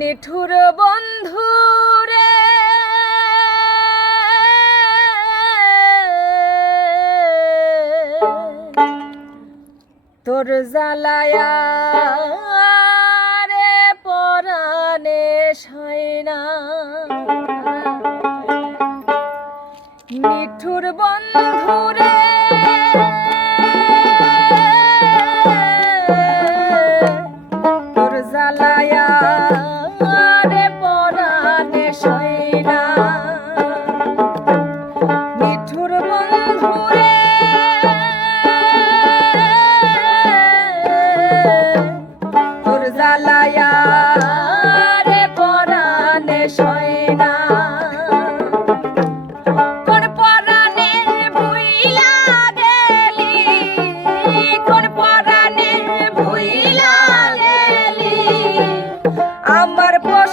নিঠুর বন্ধু রে। তোর জালায়া রে পরানে সাইনা নিঠুর বন্ধু রে।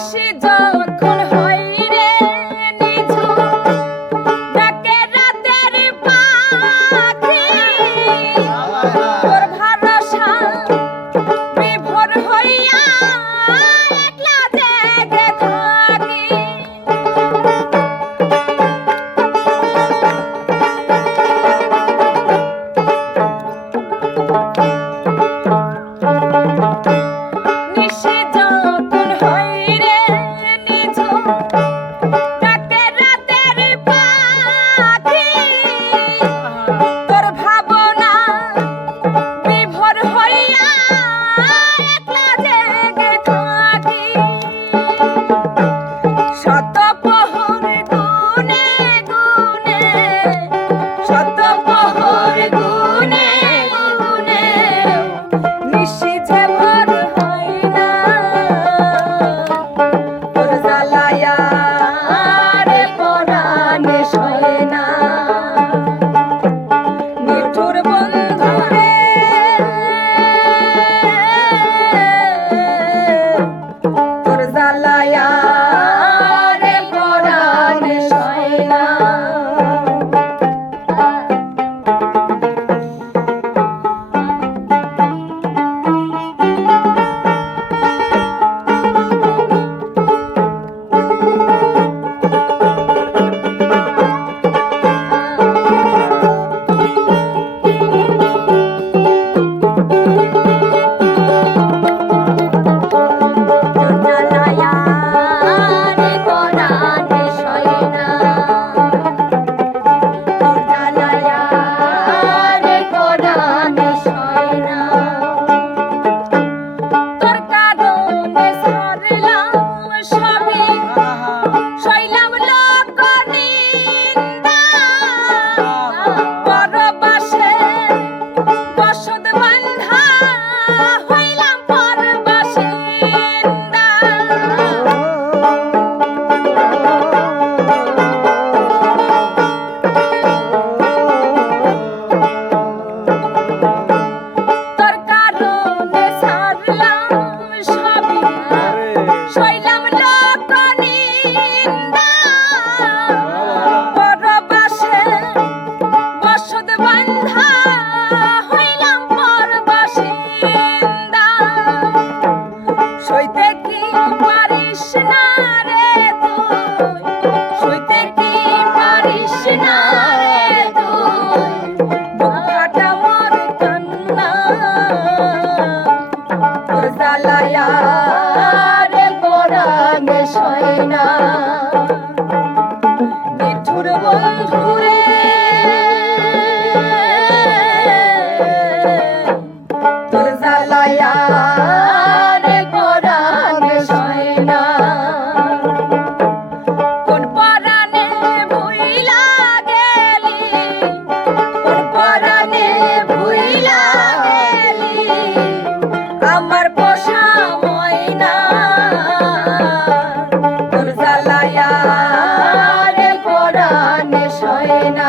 ভেসে যাও। এসেছে শেষ হয় না হয় না।